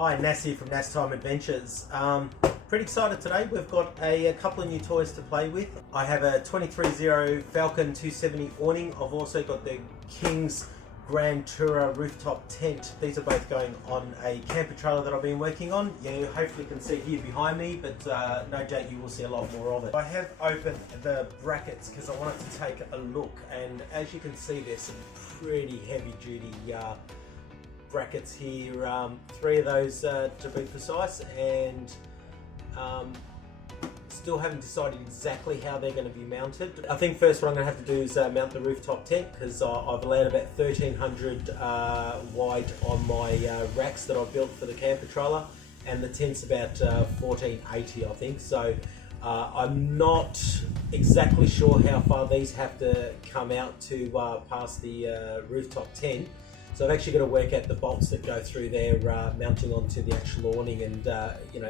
Hi, Nas here from NasTime Adventures. Pretty excited today. We've got a couple of new toys to play with. I have a 23Zero Falcon 270 awning. I've also got the King's Grand Tourer rooftop tent. These are both going on a camper trailer that I've been working on. You hopefully can see here behind me, but no doubt you will see a lot more of it. I have opened the brackets because I wanted to take a look, and as you can see there's some pretty heavy duty brackets here, 3 of those to be precise, and still haven't decided exactly how they're going to be mounted. I think first what I'm going to have to do is mount the rooftop tent, because I've allowed about 1300 wide on my racks that I've built for the camper trailer, and the tent's about 1480 I think, so I'm not exactly sure how far these have to come out to past the rooftop tent. So I've actually got to work out the bolts that go through there, mounting onto the actual awning, and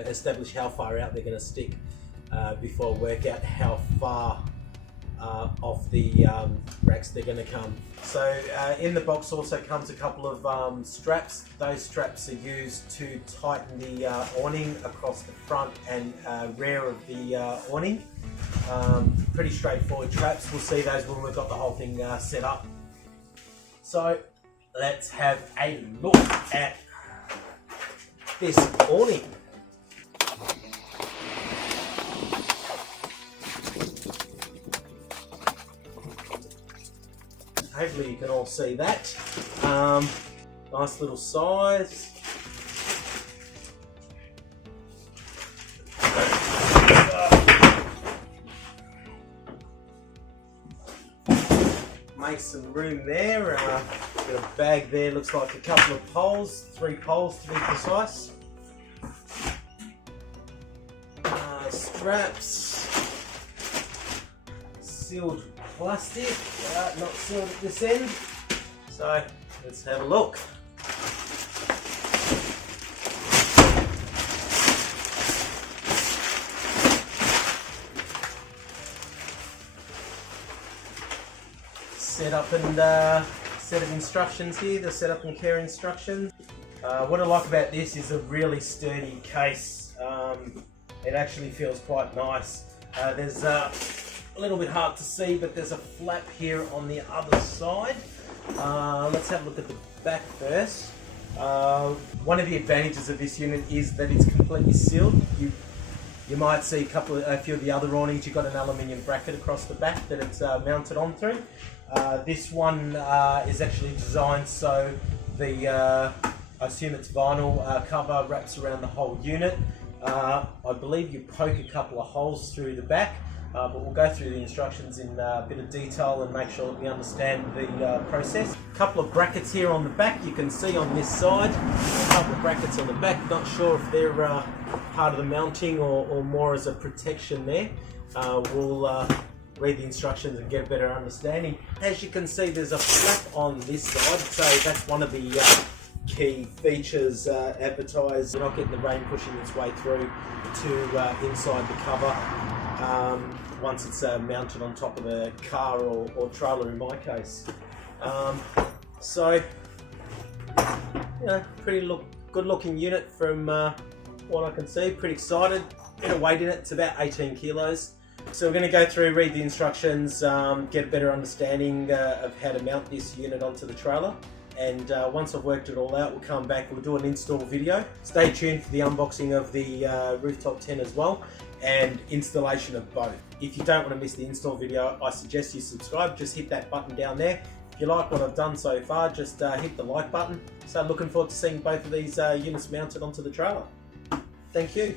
establish how far out they're going to stick before I work out how far off the racks they're going to come. So in the box also comes a couple of straps. Those straps are used to tighten the awning across the front and rear of the awning. Pretty straightforward straps. We'll see those when we've got the whole thing set up. So let's have a look at this awning. Hopefully you can all see that. Nice little size. Make some room there. Got a bag there, looks like a couple of poles, 3 poles to be precise. Straps, sealed plastic, not sealed at this end. So let's have a look. Set of instructions here, the setup and care instructions. What I like about this is a really sturdy case. It actually feels quite nice. There's a little bit hard to see, but there's a flap here on the other side. Let's have a look at the back first. One of the advantages of this unit is that it's completely sealed. You might see a few of the other awnings, you've got an aluminium bracket across the back that it's mounted on through. This one is actually designed so the, I assume it's vinyl cover, wraps around the whole unit. I believe you poke a couple of holes through the back, but we'll go through the instructions in a bit of detail and make sure that we understand the process. A couple of brackets here on the back, you can see on this side, a couple of brackets on the back. Not sure if they're part of the mounting or more as a protection there. We'll read the instructions and get a better understanding. As you can see, there's a flap on this side, so that's one of the key features advertised. You're not getting the rain pushing its way through to inside the cover once it's mounted on top of a car or trailer in my case. So, pretty good looking unit from what I can see. Pretty excited. Bit of weight in it, it's about 18 kilos. So we're going to go through, read the instructions, get a better understanding of how to mount this unit onto the trailer. And once I've worked it all out, we'll come back, we'll do an install video. Stay tuned for the unboxing of the rooftop tent as well, and installation of both. If you don't want to miss the install video, I suggest you subscribe. Just hit that button down there. If you like what I've done so far, just hit the like button. So looking forward to seeing both of these units mounted onto the trailer. Thank you.